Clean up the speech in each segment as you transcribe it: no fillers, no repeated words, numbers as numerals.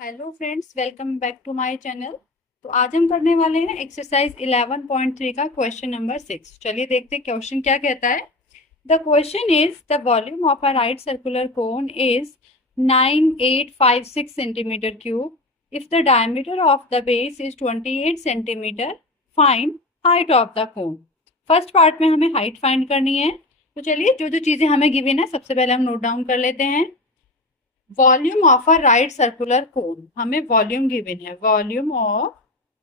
Hello friends, welcome back to my channel. तो आज हम करने वाले हैं एक्सरसाइज 11.3 का क्वेश्चन नंबर 6। चलिए देखते हैं क्वेश्चन क्या कहता है। The question is the volume of a right circular cone is 9856 centimetre cube. If the diameter of the base is 28 centimetre, find height of the cone. First part में हमें height find करनी है। तो चलिए जो जो चीजें हमें गिवन है सबसे पहले हम नोट डाउन कर लेते हैं। Volume of a right circular cone, हमें वॉल्यूम गिवन है। Volume of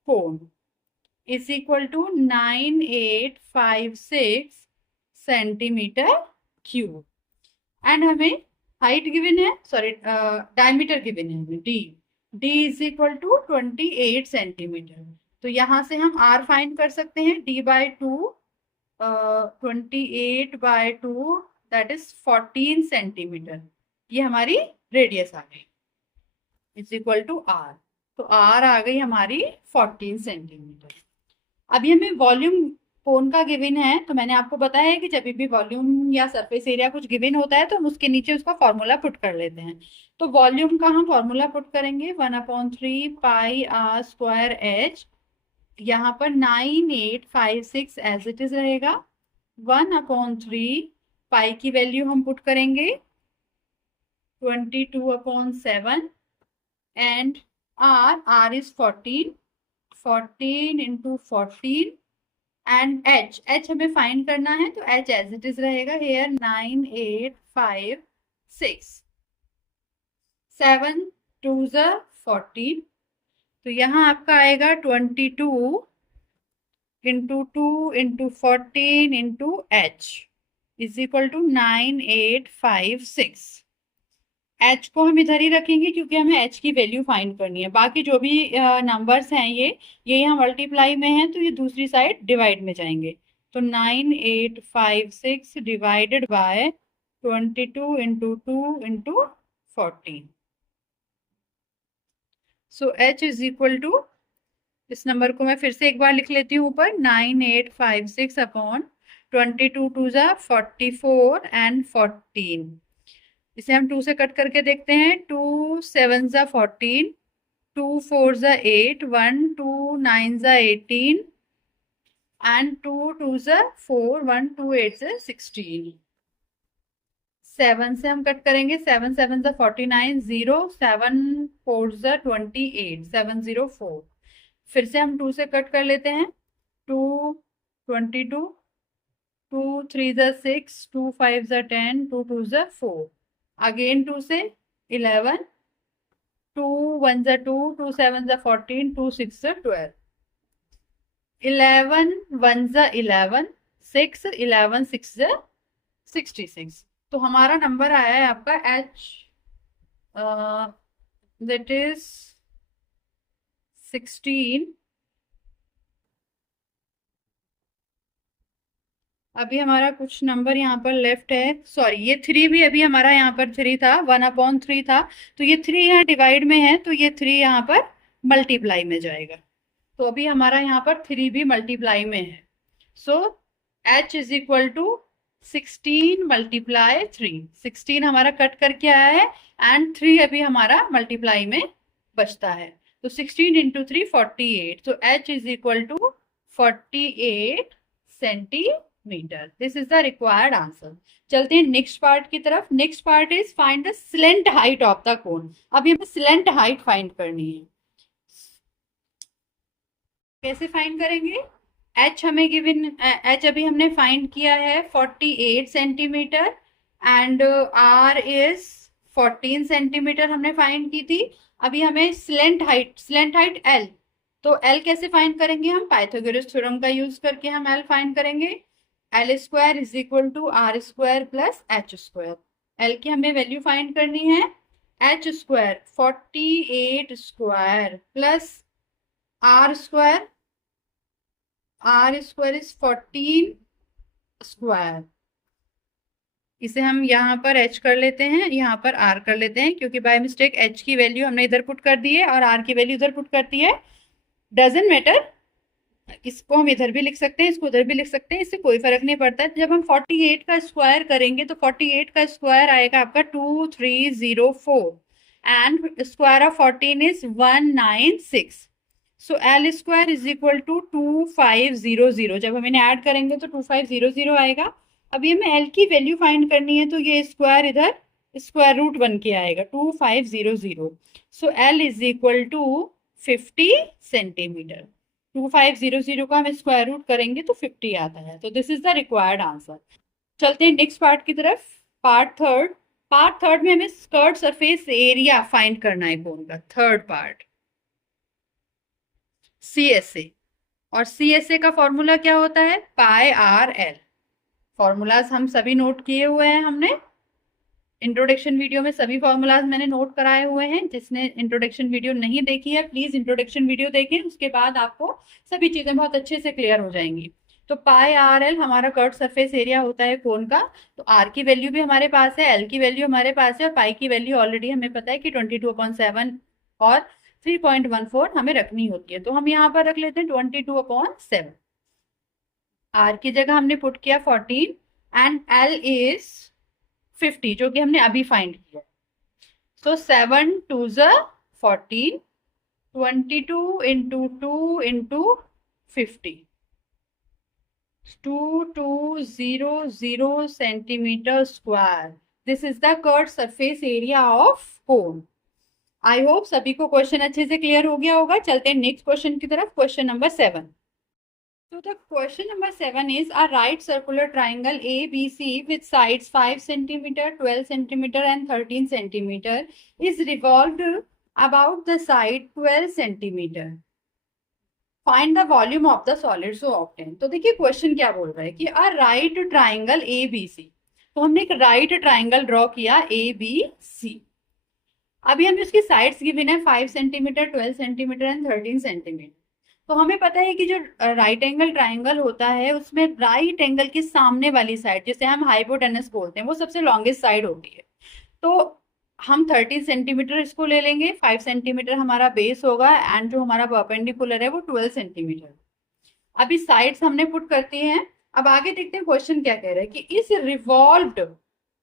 cone is equal to 9856 centimetre cube. And हमें हाइट गिवन है, सॉरी डायमीटर गिवन है हमें, D. D is equal to 28 centimetre. तो यहां से हम आर फाइंड कर सकते हैं। D by two, 28/2, that is 14 centimetre. ये हमारी रेडियस आ गई, इज इक्वल टू आर। तो आर आ गई हमारी 14 सेंटीमीटर। अभी हमें वॉल्यूम कोन का गिवन है, तो मैंने आपको बताया है कि जब भी वॉल्यूम या सरफेस एरिया कुछ गिवन होता है तो हम उसके नीचे उसका फॉर्मूला पुट कर लेते हैं। तो वॉल्यूम का हम फॉर्मूला पुट करेंगे 1/3 पाई आर स्क्वायर एच। यहाँ पर 9856 एज इट इज रहेगा। 1/3 पाई की वैल्यू हम पुट करेंगे 22/7, and r is 14, 14 into 14, and h हमें फाइंड करना है, तो h एज इट इज रहेगा हेयर 9856, 7 2 14। तो यहाँ आपका आएगा 22 into 2 into 14 into h is equal to 9856। H को हम इधर ही रखेंगे क्योंकि हमें एच की वैल्यू फाइंड करनी है। बाकी जो भी नंबर्स हैं ये यहाँ मल्टीप्लाई में है तो ये दूसरी साइड डिवाइड में जाएंगे। तो 9856 divided by 22 into 2 into 14। So H is equal to, इस नंबर को मैं फिर से एक बार लिख लेती हूँ ऊपर, 9856 अपॉन 22 2 ज़ा 44 एंड 14। इसे हम 2 से कट करके देखते हैं। 2 7 ज़ा 14, 2 4 ज़ा 8, 1 2 9 ज़ा 18 एंड 2 2 ज़ा 4, 1 2 8 ज़ा 16। 7 से हम कट करेंगे। 7 7 ज़ा 49, 0 7 4 ज़ा 28, 704। फिर से हम 2 से कट कर लेते हैं। 2 22, 2 3 ज़ा 6, 2 5 ज़ा 10, 2 2 ज़ा 4। अगेन 2 से 11, 2 1 ज़ा 2, 2 7 ज़ा 14, 2 6 ज़ा 12, 11 1 ज़ा 11, 6 11 6 ज़ा 66। तो हमारा नंबर आया है आपका एच, दैट इज 16। अभी हमारा कुछ नंबर यहाँ पर लेफ्ट है, सॉरी ये 3 भी अभी हमारा यहाँ पर 3 था, 1/3 था। तो ये 3 यहाँ डिवाइड में है तो ये 3 यहाँ पर मल्टीप्लाई में जाएगा। तो अभी हमारा यहाँ पर 3 भी मल्टीप्लाई में है। So h is equal to 16 multiply 3। 16 हमारा कट करके आया है एंड 3 अभी हमारा मल्टीप्लाई में बचता है। तो 16 इंटू 3 48। तो h is equal to 48 centimetre. This is the required answer. चलते हैं नेक्स्ट पार्ट की तरफ। Next part is find the slant height of the cone. अभी हमें स्लेंट हाइट फाइंड करनी है। कैसे फाइंड करेंगे? एच हमें गिवन, एच अभी हमने फाइंड किया है 48 centimetre and R is 14 centimetre हमने फाइंड की थी। अभी हमें स्लेंट हाइट एल। तो एल कैसे फाइंड करेंगे? हम पाइथागोरस थ्योरम का यूज करके हम एल फाइंड करेंगे। L square is equal to R square plus H square. L की हमें वैल्यू फाइंड करनी है। H square 48 square plus R square, R square is 14 square. इसे हम यहाँ पर h कर लेते हैं, यहाँ पर r कर लेते हैं, क्योंकि बाय मिस्टेक h की वैल्यू हमने इधर पुट कर दी है और r की वैल्यू इधर पुट कर दी है। डजेंट मैटर, इसको हम इधर भी लिख सकते हैं, इसको उधर भी लिख सकते हैं, इससे कोई फर्क नहीं पड़ता है। जब हम 48 का स्क्वायर करेंगे तो 48 का स्क्वायर आएगा आपका 2304 and square of 14 is 196. So L square is equal to 2500. जब हम इन्हें ऐड करेंगे तो 2500 आएगा. अभी हमें L की वैल्यू फाइंड करनी है, तो ये स्क्वायर इधर स्क्वायर रूट बन के आएगा 2500. So L is equal to 50 centimetre. 2500 का हम स्क्वायर रूट करेंगे तो 50 आता है. तो this is the required answer. चलते हैं नेक्स्ट पार्ट की तरफ. पार्ट थर्ड में हमें स्कर्ट सरफेस एरिया फाइंड करना है कोन का. Third part CSA. और CSA का फॉर्मूला क्या होता है? Pi R L. फॉर्मूलाज हम सभी नोट किए हुए हैं. हमने इंट्रोडक्शन वीडियो में सभी फॉर्मूलाज मैंने नोट कराए हुए हैं. जिसने इंट्रोडक्शन वीडियो नहीं देखी है प्लीज इंट्रोडक्शन वीडियो देखें, उसके बाद आपको सभी चीजें बहुत अच्छे से क्लियर हो जाएंगी. तो पाई आर एल हमारा कर्व सरफेस एरिया होता है कोन का. तो आर की वैल्यू भी हमारे पास है, एल की वैल्यू हमारे पास है, और पाई की वैल्यू ऑलरेडी हमें पता है कि 22/7 और 3.14 हमें रखनी होती है. तो हम यहाँ पर रख लेते हैं 22/7. आर की जगह हमने पुट किया 14 एंड एल इज 50 जो कि हमने अभी फाइंड किया. तो 7 2 14, 22 into 2 into 50, 2200 centimetre square. This is the curved surface area of cone. I hope सभी को क्वेश्चन अच्छे से क्लियर हो गया होगा. चलते हैं नेक्स्ट क्वेश्चन की तरफ. Question number 7. So the question number 7 is a right circular triangle ABC with sides 5 centimeter, 12 centimeter and 13 centimeter is revolved about the side 12 centimeter. Find the volume of the solid so obtained. तो देखिए question क्या बोल रहा है कि a right triangle ABC. तो हमने एक राइट ट्राइंगल ड्रॉ किया ABC. अभी हमें उसकी साइड्स गिवन है 5 सेंटीमीटर, 12 सेंटीमीटर एंड 13 सेंटीमीटर. तो हमें पता है कि जो राइट एंगल ट्राइंगल होता है उसमें राइट एंगल की सामने वाली साइड जिसे हम हाइपोटेनस बोलते हैं वो सबसे लॉन्गेस्ट साइड होती है. तो हम 13 सेंटीमीटर इसको ले लेंगे. 5 सेंटीमीटर हमारा बेस होगा एंड जो हमारा परपेंडिकुलर है वो 12 सेंटीमीटर. अभी साइड्स हमने पुट करती हैं. अब आगे देखते हैं क्वेश्चन क्या कह रहा है कि इस रिवॉल्व्ड,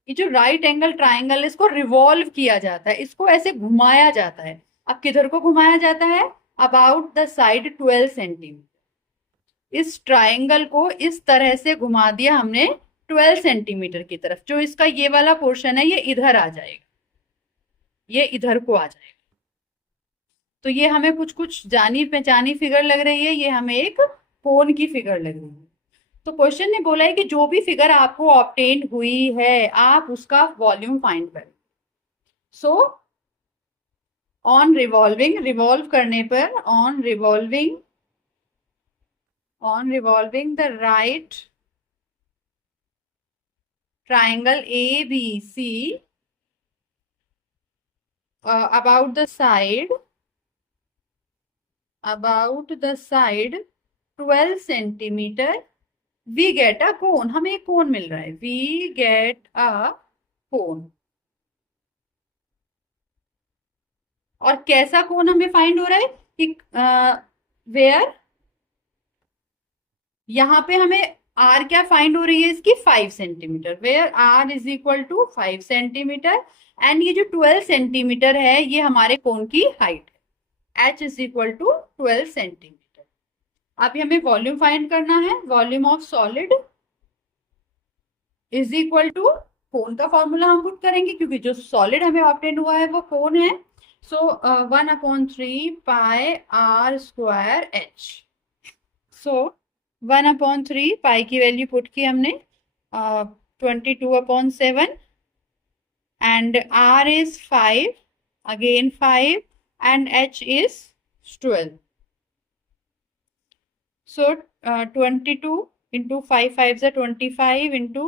ये जो राइट एंगल ट्राइंगल है इसको रिवॉल्व किया जाता है, इसको ऐसे घुमाया जाता है. अब किधर को घुमाया जाता है? About the side 12 centimetre. इस ट्राइंगल को इस तरह से घुमा दिया हमने 12 सेंटीमीटर की तरफ. जो इसका ये वाला पोर्शन है ये इधर आ जाएगा, ये इधर को आ जाएगा. तो ये हमें कुछ कुछ जानी पहचानी फिगर लग रही है, ये हमें एक कोन की फिगर लग रही है. तो क्वेश्चन ने बोला है कि जो भी फिगर आपको ऑब्टेन हुई है आप उसका वॉल्यूम फाइंड करें. सो ऑन रिवॉल्विंग, रिवॉल्व करने पर, on revolving the right triangle ABC about the side 12 centimetre we get a cone. हमें एक कोन मिल रहा है, वी गेट अ कोन. और कैसा कोन हमें फाइंड हो रहा है कि वेयर, यहां पे हमें आर क्या फाइंड हो रही है इसकी 5 centimetre. Where R is equal to 5 centimetre and ये जो 12 सेंटीमीटर है ये हमारे कोन की हाइट है. H is equal to 12 centimetre. अभी हमें वॉल्यूम फाइंड करना है. Volume of solid is equal to, cone का फॉर्मूला हम पुट करेंगे क्योंकि जो सॉलिड हमें ऑब्टेन हुआ है वो कोन है. सो 1/3 पाई आर स्क्वायर एच. सो 1/3 पाई की वैल्यू पुट की हमने 22/7 and r is 5, again 5 and h is 12. So 22 into 5 5s are 25 into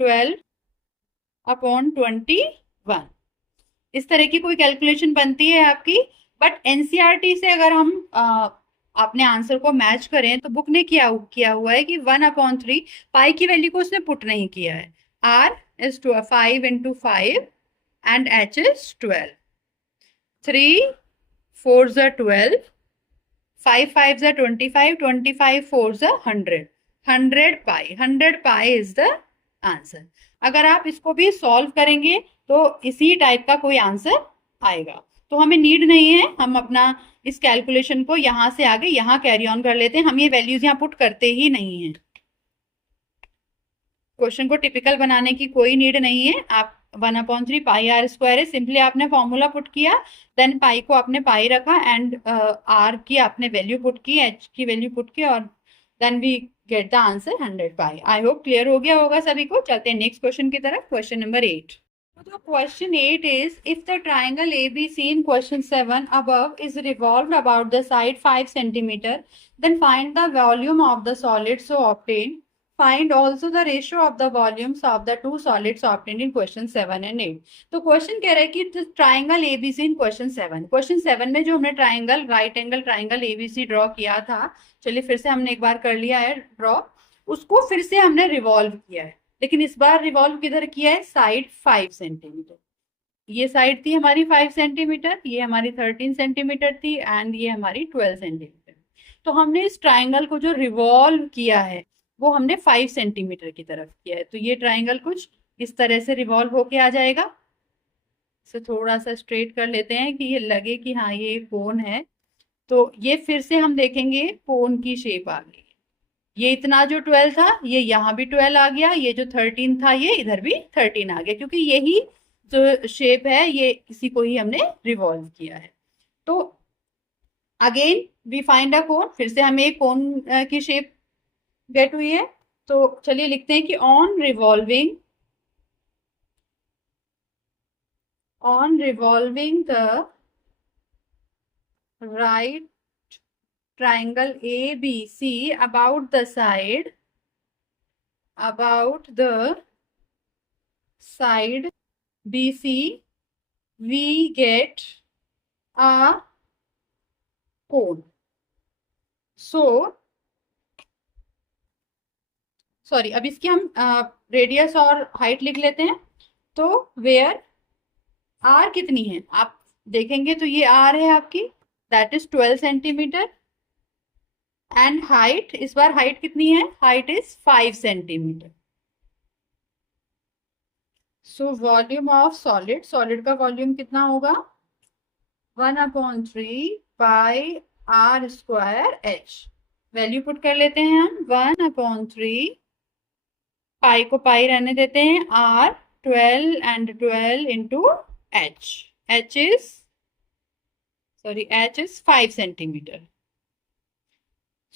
12/21. इस तरह की कोई कैलकुलेशन बनती है आपकी. बट एनसीईआरटी से अगर हम अपने आंसर को मैच करें तो बुक ने किया हुआ है कि 1/3 पाई की वैल्यू को उसने पुट नहीं किया है. r is 5 into 5 and h is 12. 3 4s are 12, 5 5s are 25, 25 4s are 100. 100 pi is the answer. अगर आप इसको भी सॉल्व करेंगे तो इसी टाइप का कोई आंसर आएगा। तो हमें नीड नहीं है, हम अपना इस कैलकुलेशन को यहाँ से आगे यहाँ कैरी ऑन कर लेते हैं, हम ये वैल्यूज यहाँ पुट करते ही नहीं है। क्वेश्चन को टिपिकल बनाने की कोई नीड नहीं है। आप 1/3 पाई आर स्क्वायर है, सिंपली आपने फॉर्मूला पुट किया, देन पाई को आपने पाई रखा एंड आर की आपने वैल्यू पुट की, एच की वैल्यू पुट की, और then we get the answer 100 pi. I hope clear हो गया होगा सभी को। चलते हैं नेक्स्ट क्वेश्चन की तरफ, question number 8। So question 8 is, if the triangle ABC in question 7 above is revolved about the side 5 centimeter, then find the volume of the solid so obtained. Find also the ratio of the volumes of the two solids obtained in question 7 and 8. तो question कह रहा है कि triangle ABC इन question 7, question 7 में जो हमने triangle right angle triangle ABC draw किया था, चलिए फिर से हमने एक बार कर लिया है ड्रॉ, उसको फिर से हमने रिवॉल्व किया है, लेकिन इस बार रिवॉल्व किधर किया है, साइड 5 सेंटीमीटर। ये साइड थी हमारी 5 सेंटीमीटर, ये हमारी 13 सेंटीमीटर थी एंड ये हमारी 12 सेंटीमीटर। तो हमने इस ट्राइंगल को जो रिवॉल्व किया है वो हमने 5 सेंटीमीटर की तरफ किया है। तो ये ट्राइंगल कुछ इस तरह से रिवॉल्व होके आ जाएगा। इसे थोड़ा सा स्ट्रेट कर लेते हैं कि ये लगे कि हाँ ये कोन है। तो ये फिर से हम देखेंगे कोन की शेप आ गई, ये इतना जो 12 था ये यहाँ भी 12 आ गया, ये जो 13 था ये इधर भी 13 आ गया, क्योंकि यही जो शेप है ये इसी को ही हमने रिवॉल्व किया है। तो अगेन वी फाइंड अ कोन, फिर से हमें एक कोन की शेप गेट हुई है। तो चलिए लिखते हैं कि on revolving the right triangle ABC about the side BC, we get a cone. So sorry, अब इसकी हम रेडियस और हाइट लिख लेते हैं। तो वेयर आर कितनी है आप देखेंगे तो ये आर है आपकी, that is 12 centimetre, and height, इस बार हाइट कितनी है, height is 5 centimetre. So volume of solid, solid का वॉल्यूम कितना होगा, 1/3 pi R square H. Value put कर लेते हैं हम, 1/3 पाई को पाई रहने देते हैं, R 12 and 12 into H, H is 5 centimetre.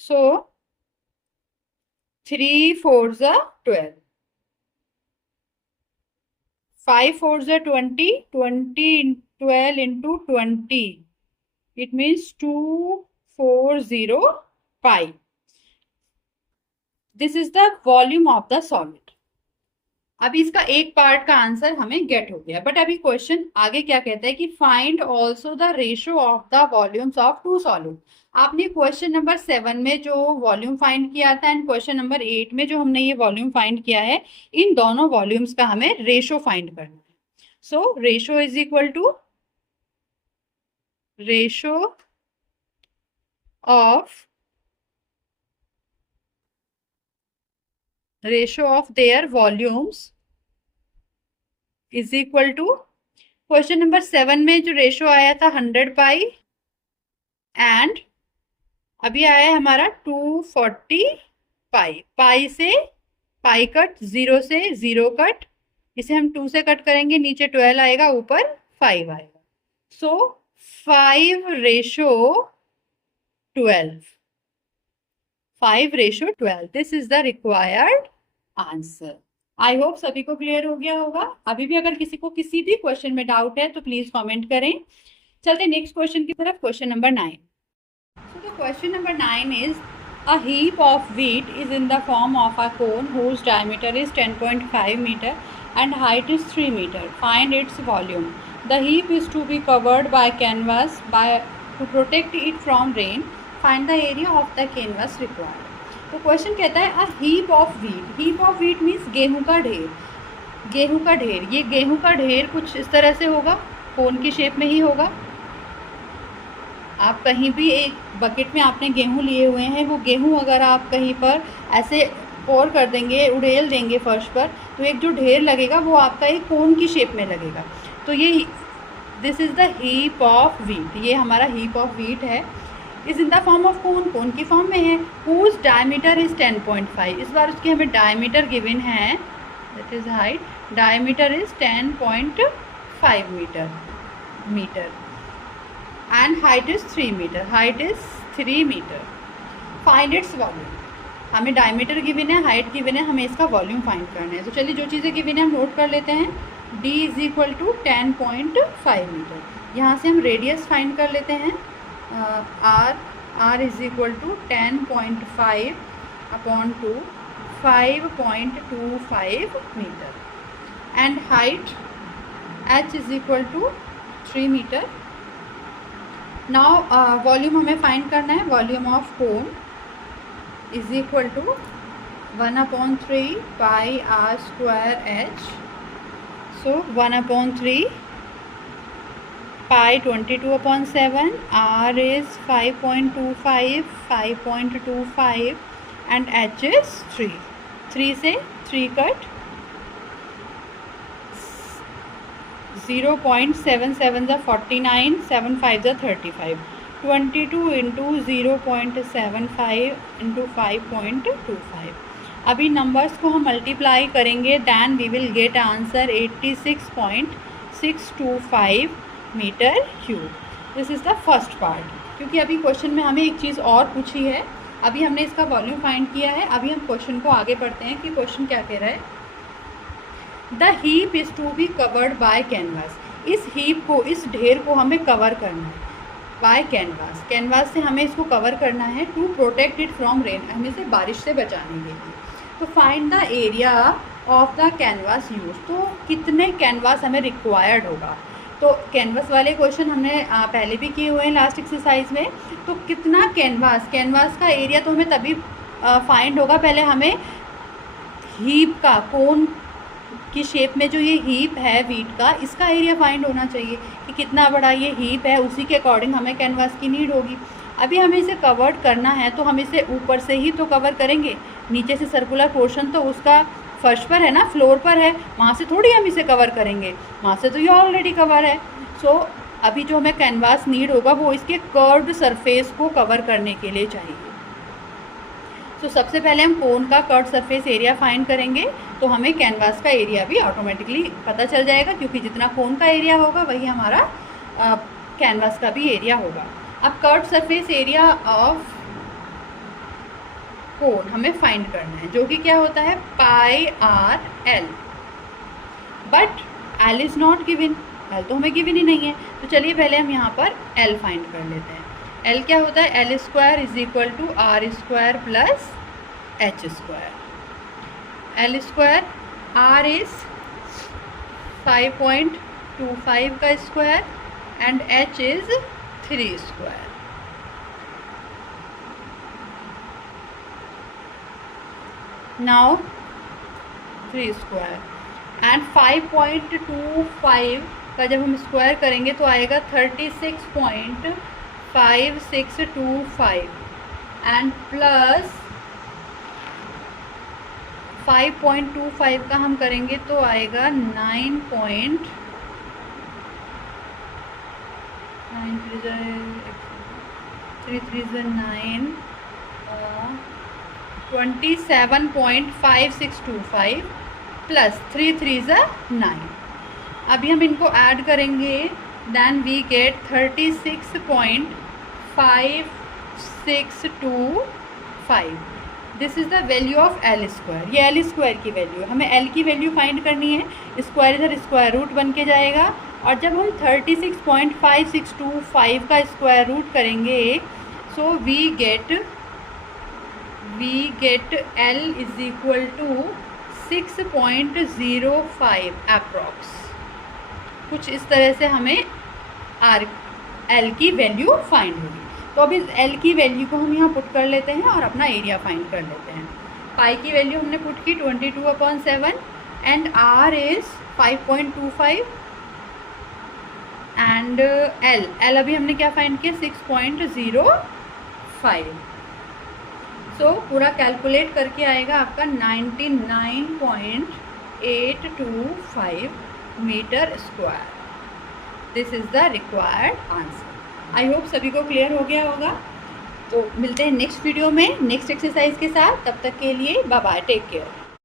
So 3 4s are 12, 5 4s are 20, 12 into 20, it means 240 pi. This is the volume of the solid. अभी इसका एक पार्ट का आंसर हमें गेट हो गया, बट अभी क्वेश्चन आगे क्या कहता है कि find also the ratio of the volumes of two solid. आपने क्वेश्चन नंबर 7 में जो वॉल्यूम फाइंड किया था एंड क्वेश्चन नंबर 8 में जो हमने ये वॉल्यूम फाइंड किया है, इन दोनों वॉल्यूम्स का हमें रेशियो फाइंड करना है। So ratio is equal to ratio of their volumes is equal to, question number 7 में जो रेशियो आया था 100 पाई, एंड अभी आया है हमारा 240 पाई। पाई से पाई कट, 0 से 0 कट, इसे हम 2 से कट करेंगे, नीचे 12 आएगा, ऊपर 5 आएगा। सो 5:12 this is the required answer. I hope सभी को क्लियर हो गया होगा। अभी भी अगर किसी को किसी भी क्वेश्चन में डाउट है तो प्लीज कमेंट करें। चलते नेक्स्ट क्वेश्चन की तरफ, question number 9। So the question number 9 is, a heap of wheat is in the form of a cone whose diameter is 10.5 meter and height is 3 meter. Find its volume. The heap is to be covered by canvas to protect it from rain. Find the area of the canvas required. तो question कहता है a heap of wheat. heap of wheat means गेहूं का ढेर। गेहूं का ढेर, ये गेहूं का ढेर कुछ इस तरह से होगा, कोन की शेप में ही होगा। आप कहीं भी एक बकेट में आपने गेहूं लिए हुए हैं, वो गेहूं अगर आप कहीं पर ऐसे पोर कर देंगे, उड़ेल देंगे फर्श पर, तो एक जो ढेर लगेगा वो आपका एक कोन की शेप में लगेगा। तो ये this is the heap of wheat, ये हमारा हीप ऑफ व्हीट है। Is in the form of cone, cone की फॉर्म में है। हुज डायमीटर इज 10.5, इस बार उसकी हमें डायमीटर गिवन है, that is height, diameter is 10.5 metre and height is 3 metre, height is 3 metre. Find its volume, हमें डायमीटर गिवन है, हाइट गिवन है, हमें इसका वॉल्यूम फाइंड करना है। तो चलिए जो चीज़ें गिवन है हम नोट कर लेते हैं। d is equal to 10.5 metre, यहाँ से हम रेडियस फाइंड कर लेते हैं। r is equal to 10.5 upon 2, 5.25 metre and height h is equal to 3 metre. Now volume हमें फाइंड करना है। Volume of cone is equal to 1/3 pi r square h, so 1/3 pi 22/7, r is 5.25 and h is 3, 3 से 3 cut, 0.77 ज़ा 49, 7 5 ज़ा 35, 22 into 0.75 into 5.25। अभी numbers को हम multiply करेंगे, then we will get answer 86.625 metre cube. This is the first part. क्योंकि अभी question में हमें एक चीज़ और पूछी है, अभी हमने इसका वॉल्यूम फाइंड किया है। अभी हम क्वेश्चन को आगे पढ़ते हैं कि क्वेश्चन क्या कह रहा है। The heap is to be covered by canvas, इस हीप को, इस ढेर को हमें कवर करना है बाय कैनवास, कैनवास से हमें इसको कवर करना है। To protect it from rain, हमें इसे बारिश से बचाने के लिए। तो find the area of the canvas use, तो कितने कैनवास हमें रिक्वायर्ड होगा। तो कैनवास वाले क्वेश्चन हमने पहले भी किए हुए हैं लास्ट एक्सरसाइज में। तो कितना कैनवास, कैनवास का एरिया तो हमें तभी फाइंड होगा, पहले हमें हीप का, कोन की शेप में जो ये हीप है व्हीट का, इसका एरिया फाइंड होना चाहिए कि कितना बड़ा ये हीप है, उसी के अकॉर्डिंग हमें कैनवास की नीड होगी। अभी हमें इसे कवर्ड करना है तो हम इसे ऊपर से ही तो कवर करेंगे, नीचे से सर्कुलर पोर्शन तो उसका फर्श पर है ना, फ्लोर पर है, वहाँ से थोड़ी हम इसे कवर करेंगे, वहाँ से तो ये ऑलरेडी कवर है। सो अभी जो हमें कैनवास नीड होगा वो इसके कर्व्ड सरफेस को कवर करने के लिए चाहिए। तो सबसे पहले हम कोन का कर्व्ड सरफेस एरिया फाइंड करेंगे, तो हमें कैनवास का एरिया भी ऑटोमेटिकली पता चल जाएगा, क्योंकि जितना कोन का एरिया होगा वही हमारा कैनवास का भी एरिया होगा। अब curved surface area of cone हमें फाइंड करना है, जो कि क्या होता है pi R L, but L is not given, L तो हमें गिवन ही नहीं है। तो चलिए पहले हम यहाँ पर एल फाइंड कर लेते हैं। एल क्या होता है, L square is equal to R square plus H square. L square, R is 5.25 का square and H is 3 square. Now 3 square and 5.25 का जब हम स्क्वायर करेंगे तो आएगा 36.5625 एंड प्लस 5.25 का हम करेंगे तो आएगा 9.9, 27.5625 प्लस 3 3 9। अभी हम इनको ऐड करेंगे, then we get 36.5625। This is the value of L square, ये एल स्क्वायर की वैल्यू है। हमें एल की वैल्यू फाइंड करनी है, स्क्वायर इधर स्क्वायर रूट बन के जाएगा, और जब हम 36.5625 का स्क्वायर रूट करेंगे so we get L is equal to 6.05 approx. कुछ इस तरह से हमें आर एल की वैल्यू फाइंड होगी। तो अभी एल की वैल्यू को हम यहाँ पुट कर लेते हैं और अपना एरिया फाइंड कर लेते हैं। पाई की वैल्यू हमने पुट की 22/7 and R is 5.25 and L अभी हमने क्या फाइंड किया 6.05। सो पूरा कैलकुलेट करके आएगा आपका 99.825 metre square. This is the required answer. I hope सभी को क्लियर हो गया होगा। तो मिलते हैं नेक्स्ट वीडियो में नेक्स्ट एक्सरसाइज के साथ। तब तक के लिए बाय बाय, टेक केयर।